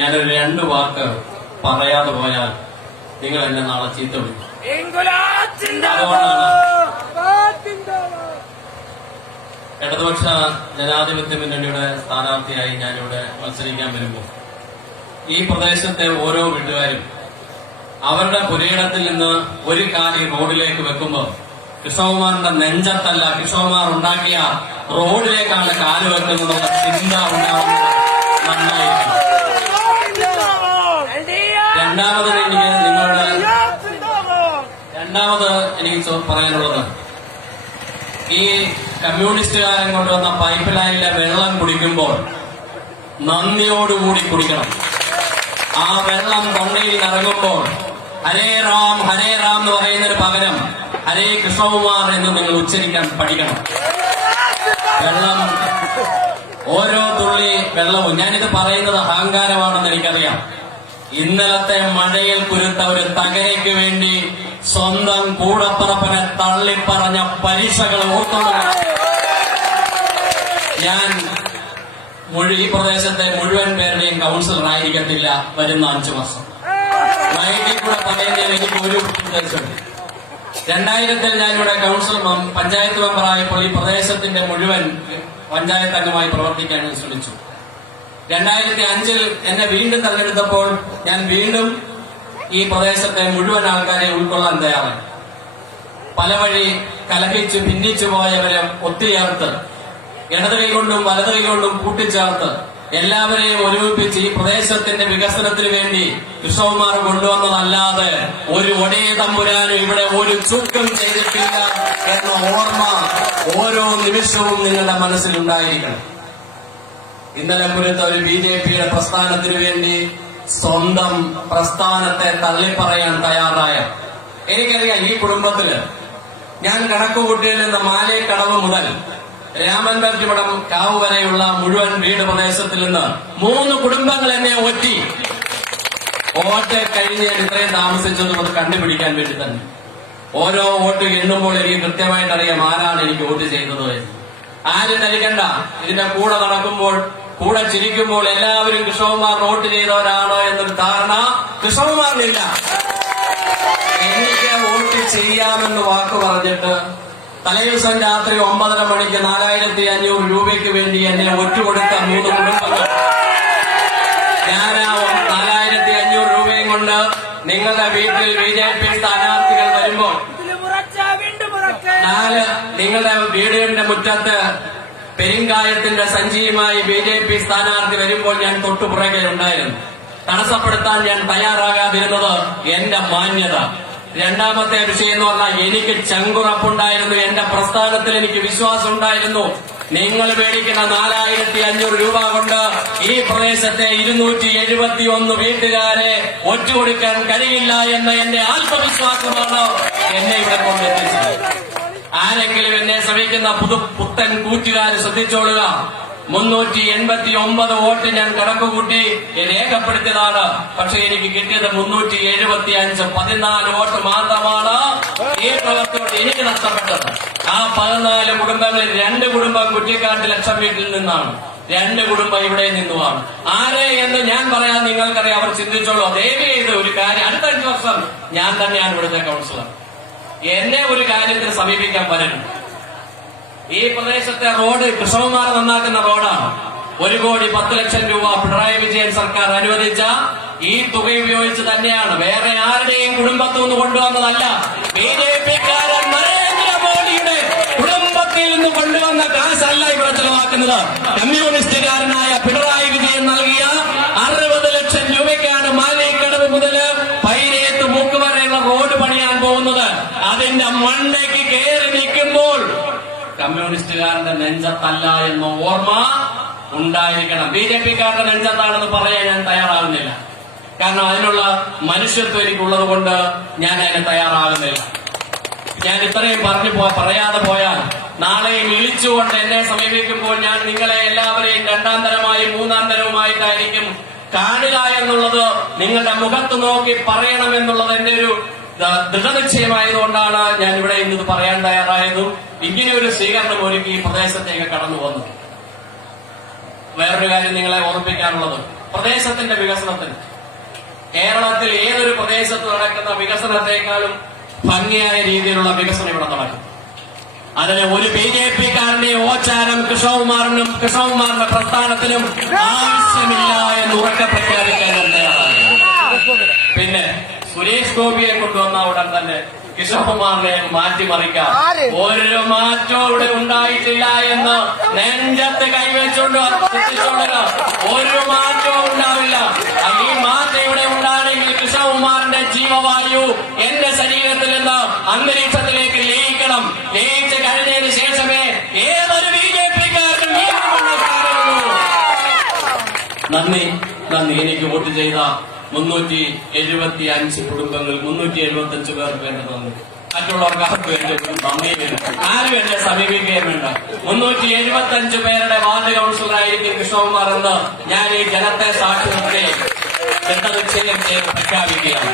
ഞാനൊരു 2 വാക്ക് പറയാതെ പോയാൽ നിങ്ങൾ എന്നെ നാളെ ചീത്ത വിളിക്കും. ഇടതുപക്ഷ ജനാധിപത്യ മുന്നണിയുടെ സ്ഥാനാർത്ഥിയായി ഞാനിവിടെ മത്സരിക്കാൻ വരുമ്പോൾ ഈ പ്രദേശത്തെ ഓരോ വീട്ടുകാരും അവരുടെ പുരയിടത്തിൽ നിന്ന് ഒരു കാലി റോഡിലേക്ക് വെക്കുമ്പോൾ കൃഷ്ണകുമാറിന്റെ നെഞ്ചത്തല്ല, കൃഷ്ണകുമാർ ഉണ്ടാക്കിയ റോഡിലേക്കാണ് കാല് വെക്കുന്നതെന്നുള്ള ചിന്ത ഉണ്ടാവുന്നത് നന്നായിരിക്കും. രണ്ടാമത് എനിക്ക് പറയാനുള്ളത്, ഈ കമ്മ്യൂണിസ്റ്റുകാരൻ കൊണ്ടുവന്ന പൈപ്പ് ലൈനിലെ വെള്ളം കുടിക്കുമ്പോൾ നന്ദിയോടുകൂടി കുടിക്കണം. ആ വെള്ളം തൊണ്ടയിൽ ഇറങ്ങുമ്പോൾ ഹരേ റാം എന്ന് പറയുന്നതിന് പകരം ഹരേ കൃഷ്ണകുമാർ എന്ന് നിങ്ങൾ ഉച്ചരിക്കാൻ പഠിക്കണം. വെള്ളം, ഓരോ തുള്ളി വെള്ളവും, ഞാനിത് പറയുന്നത് അഹങ്കാരമാണെന്ന് എനിക്കറിയാം. ഇന്നലത്തെ മഴയിൽ കുരുത്ത ഒരു തകരയ്ക്ക് വേണ്ടി സ്വന്തം കൂടപ്പറപ്പനെ തള്ളിപ്പറഞ്ഞ പരീക്ഷകൾ ഓർത്തോളണം. ഞാൻ ഈ പ്രദേശത്തെ മുഴുവൻ പേരുടെയും കൗൺസിലർ ആയിരിക്കത്തില്ല വരുന്ന 5 വർഷം. വൈകിട്ട് കൂടെ പറയുന്നതിൽ എനിക്ക് ഒരു ഉദ്ദേശമുണ്ട്. 2000 ഞാനിവിടെ പഞ്ചായത്ത് മെമ്പറായപ്പോൾ ഈ പ്രദേശത്തിന്റെ മുഴുവൻ പഞ്ചായത്ത് അംഗമായി പ്രവർത്തിക്കാൻ ഞാൻ ശ്രമിച്ചു. 2005 എന്നെ വീണ്ടും തെരഞ്ഞെടുത്തപ്പോൾ ഞാൻ വീണ്ടും ഈ പ്രദേശത്തെ മുഴുവൻ ആൾക്കാരെ ഉൾക്കൊള്ളാൻ തയ്യാറായി. പല വഴി കലഹിച്ചു ഭിന്നിച്ചു പോയവരെ ഒത്തുചേർത്ത് ഇടത് കൈ കൊണ്ടും വലത് കൈ കൊണ്ടും കൂട്ടിച്ചേർത്ത് എല്ലാവരെയും ഒരുമിപ്പിച്ച് ഈ പ്രദേശത്തിന്റെ വികസനത്തിന് വേണ്ടി കൃഷ്ണകുമാർ കൊണ്ടുവന്നതല്ലാതെ ഒരു ഒടേ തമ്പുരാനും ഇവിടെ ഒരു ചുക്കും ചെയ്തിട്ടില്ല എന്ന ഓർമ്മ ഓരോ നിമിഷവും നിങ്ങളുടെ മനസ്സിലുണ്ടായിരിക്കണം. ഇന്നലെ പുരത്ത ഒരു BJPയുടെ പ്രസ്ഥാനത്തിനു വേണ്ടി സ്വന്തം പ്രസ്ഥാനത്തെ തള്ളിപ്പറയാൻ തയ്യാറായ, എനിക്കറിയാം ഈ കുടുംബത്തില് ഞാൻ കണക്കുകൂട്ടിയിരുന്ന മാലേക്കടവ് മുതൽ രാമൻപർജിപടം കാവ് വരെയുള്ള മുഴുവൻ വീട് പ്രദേശത്തിൽ നിന്ന് 3 കുടുംബങ്ങൾ എന്നെ ഒറ്റി. വോട്ട് കഴിഞ്ഞ് ഞാൻ ഇത്രയും താമസിച്ചത് അത് കണ്ടുപിടിക്കാൻ വേണ്ടി തന്നെ. ഓരോ വോട്ട് എണ്ണുമ്പോൾ എനിക്ക് കൃത്യമായിട്ട് അറിയാം ആരാണ് എനിക്ക് വോട്ട് ചെയ്തത് എന്ന്. ആരും ധരിക്കണ്ട, ഇതിന്റെ കൂടെ നടക്കുമ്പോൾ, കൂടെ ചിരിക്കുമ്പോൾ എല്ലാവരും കൃഷ്ണകുമാർ വോട്ട് ചെയ്തവരാണോ എന്നൊരു ധാരണ കൃഷ്ണകുമാറിനില്ല. എനിക്ക് വോട്ട് ചെയ്യാമെന്ന് വാക്ക് പറഞ്ഞിട്ട് തലേദിവസം രാത്രി 9:30 മണിക്ക് 4500 രൂപയ്ക്ക് വേണ്ടി എന്നെ ഒറ്റുകൊടുത്ത 3 കുടുംബങ്ങൾ. ഞാൻ ആ 4500 രൂപയും കൊണ്ട് നിങ്ങളുടെ വീട്ടിൽ BJP സ്ഥാനാർത്ഥികൾ വരുമ്പോൾ നിങ്ങളുടെ വീടിന്റെ മുറ്റത്ത് പെരിങ്കായത്തിന്റെ സഞ്ചിയുമായി BJP സ്ഥാനാർത്ഥി വരുമ്പോൾ ഞാൻ തൊട്ടുപുറകെ ഉണ്ടായിരുന്നു. തടസ്സപ്പെടുത്താൻ ഞാൻ തയ്യാറാകാതിരുന്നത് എന്റെ മാന്യത. രണ്ടാമത്തെ വിഷയം എന്ന് പറഞ്ഞാൽ എനിക്ക് ചങ്കുറപ്പുണ്ടായിരുന്നു, എന്റെ പ്രസ്ഥാനത്തിൽ എനിക്ക് വിശ്വാസം ഉണ്ടായിരുന്നു. നിങ്ങൾ മേടിക്കുന്ന 4500 രൂപ കൊണ്ട് ഈ പ്രദേശത്തെ 271 വീട്ടുകാരെ ഒറ്റുകൊടുക്കാൻ കഴിയില്ല എന്ന എന്റെ ആത്മവിശ്വാസമാണ് എന്നെ ഇവിടെ കൊണ്ടെത്തിച്ചത്. ആരെങ്കിലും എന്നെ ശ്രമിക്കുന്ന പുത്തൻ കൂറ്റുകാർ ശ്രദ്ധിച്ചോളുക. 389 വോട്ട് ഞാൻ കണക്കുകൂട്ടി രേഖപ്പെടുത്തിയതാണ്. പക്ഷെ എനിക്ക് കിട്ടിയത് 375, 14 വോട്ട് മാത്രമാണ് ഈ പ്രവർത്തിയോട് എനിക്ക് നഷ്ടപ്പെട്ടത്. ആ 14 കുടുംബങ്ങളിൽ 2 കുടുംബം കുറ്റിക്കാട്ട് ലക്ഷം വീട്ടിൽ നിന്നാണ്, 2 കുടുംബം ഇവിടെ നിന്നുമാണ്. ആരെ എന്ന് ഞാൻ പറയാൻ നിങ്ങൾക്കറിയാം, അവർ ചിന്തിച്ചോളൂ. ദയവ് ചെയ്ത് ഒരു കാര്യം, അടുത്ത 5 വർഷം ഞാൻ തന്നെയാണ് ഇവിടുത്തെ കൗൺസിലർ. എന്നെ ഒരു കാര്യത്തിന് സമീപിക്കാൻ വരണം. ഈ പ്രദേശത്തെ റോഡ് കൃഷ്ണകുമാർ നന്നാക്കുന്ന റോഡാണ്. 1,10,00,000 രൂപ പിണറായി വിജയൻ സർക്കാർ അനുവദിച്ച ഈ തുക ഉപയോഗിച്ച് തന്നെയാണ്, വേറെ ആരുടെയും കുടുംബത്തിൽ നിന്ന് കൊണ്ടുവന്നതല്ല. BJPക്കാരൻ നരേന്ദ്രമോദിയുടെ കുടുംബത്തിൽ നിന്ന് കൊണ്ടുവന്ന കാശല്ല ഇവിടെ ചെലവാക്കുന്നത്. കമ്മ്യൂണിസ്റ്റുകാരനായ പിണറായി വിജയൻ നൽകിയ 60 ലക്ഷം രൂപയ്ക്കാണ് മാലേക്കടവ് മുതൽ പൈരേത്ത് മൂക്ക് വരെയുള്ള റോഡ് പണിയാൻ പോകുന്നത്. അതിന്റെ മണ്ടയ്ക്ക് കയറി നിൽക്കുമ്പോൾ കമ്മ്യൂണിസ്റ്റുകാരന്റെ നെഞ്ചത്തല്ല എന്ന ഓർമ്മ ഉണ്ടായിരിക്കണം. BJPക്കാരുടെ നെഞ്ചത്താണെന്ന് പറയാൻ ഞാൻ തയ്യാറാകുന്നില്ല. കാരണം അതിനുള്ള മനുഷ്യത്വം എനിക്കുള്ളത് കൊണ്ട് ഞാൻ അതിന് തയ്യാറാകുന്നില്ല. ഞാൻ ഇത്രയും പറയാതെ പോയാൽ നാളെയും വിളിച്ചുകൊണ്ട് എന്നെ സമീപിക്കുമ്പോൾ ഞാൻ നിങ്ങളെ എല്ലാവരെയും 2ാം തരമായും 3ാം തരവുമായിട്ടായിരിക്കും കാണുക എന്നുള്ളത് നിങ്ങളുടെ മുഖത്ത് നോക്കി പറയണമെന്നുള്ളത് എന്റെ ഒരു ദൃഢനിശ്ചയമായതുകൊണ്ടാണ് ഞാൻ ഇവിടെ ഇന്നത് പറയാൻ തയ്യാറായതും ഇങ്ങനെ ഒരു സ്വീകരണം ഒരുക്കി ഈ പ്രദേശത്തേക്ക് കടന്നു വന്നത്. വേറൊരു കാര്യം നിങ്ങളെ ഓർമ്മിപ്പിക്കാനുള്ളത്, പ്രദേശത്തിന്റെ വികസനത്തിന്. കേരളത്തിൽ ഏതൊരു പ്രദേശത്ത് നടക്കുന്ന വികസനത്തെക്കാളും ഭംഗിയായ രീതിയിലുള്ള വികസനം ഇവിടെ നടക്കും. അതിന് ഒരു BJP-കാരന്റെ ഓച്ചാരം കൃഷ്ണകുമാറിന്റെ പ്രസ്ഥാനത്തിനും ആവശ്യമില്ല എന്ന് ഉറക്കെ പ്രഖ്യാപിക്കാൻ തയ്യാറാണ്. പിന്നെ സുരേഷ് ഗോപിയെ കൊണ്ടുവന്ന ഉടൻ തന്നെ കൃഷ്ണകുമാറിനെ മാറ്റിമറിക്കാം. ഒരു മാറ്റവും ഇവിടെ ഉണ്ടായിട്ടില്ല എന്ന് നെഞ്ചത്ത് കൈവച്ചുകൊണ്ട് ഒരു മാറ്റവും ഉണ്ടാവില്ല. ഈ മാറ്റം ഇവിടെ ഉണ്ടാണെങ്കിൽ കൃഷ്ണകുമാറിന്റെ ജീവവായു എന്റെ ശരീരത്തിൽ നിന്ന് അന്തരീക്ഷത്തിലേക്ക് ലയിക്കണം. ലയിച്ച് കഴിഞ്ഞതിന് ശേഷമേ ഏതൊരു BJP-കാരനും നന്ദി. എനിക്ക് വോട്ട് ചെയ്ത 375 കുടുംബങ്ങൾ, 375 പേർക്ക് വേണ്ടി നന്ദി. മറ്റുള്ളവർക്ക് ആർക്കും വേണ്ടി നന്ദി വേണ്ട, ആരും എന്നെ സമീപിക്കുകയും വേണ്ട. 375 പേരുടെ വാർഡ് കൗൺസിലറായിരിക്കും കൃഷ്ണകുമാർ എന്ന് ഞാൻ ഈ ജനത്തെ സാക്ഷി നിർത്തി ദൃഢനിശ്ചയം ചെയ്ത് പ്രഖ്യാപിക്കുകയാണ്.